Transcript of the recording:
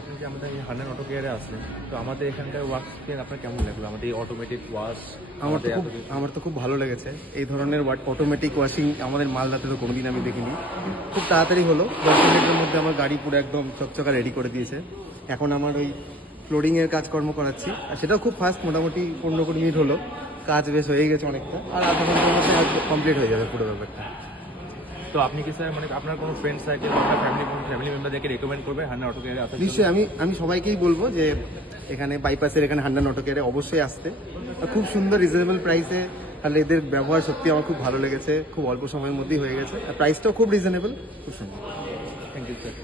আপনি যে আমাদের হান্নান অটো কেয়ারে আসলেন, তো আমাদের এখানকার ওয়াশ আপনার কেমন লাগলো? আমাদের এই অটোমেটিক ওয়াশ আমার তো খুব ভালো লেগেছে। এই ধরনের অটোমেটিক ওয়াশিং আমাদের মালদাতে তো কোনোদিন আমি দেখিনি। খুব তাড়াতাড়ি হলো, 10 মিনিটের মধ্যে আমার গাড়ি পুরো একদম চকচকা রেডি করে দিয়েছে। এখন আমার ওই ফ্লোরিংয়ের কাজকর্ম করাচ্ছি, আর সেটাও খুব ফাস্ট, মোটামুটি 15-20 মিনিট হলো, কাজ বেশ হয়ে গেছে অনেকটা, আর আধা ঘন্টার মধ্যে কমপ্লিট হয়ে যাবে পুরো ব্যাপারটা। তো আপনি কি স্যার মানে আপনার কোনো ফ্রেন্ড সার্কেল আপনার ফ্যামিলি মেম্বারদেরকে রেকমেন্ড করবেন হান্নান অটো কেয়ারে আসার? নিশ্চয়ই আমি সবাইকেই বলবো যে এখানে বাইপাসের এখানে হান্নান অটো কেয়ারে অবশ্যই আসতে। খুব সুন্দর রিজনেবল প্রাইসে, আর এদের ব্যবহার সত্যি আমার খুব ভালো লেগেছে, খুব অল্প সময়ের মধ্যেই হয়ে গেছে, আর প্রাইসটাও খুব রিজনেবল, খুব সুন্দর। Thank you sir.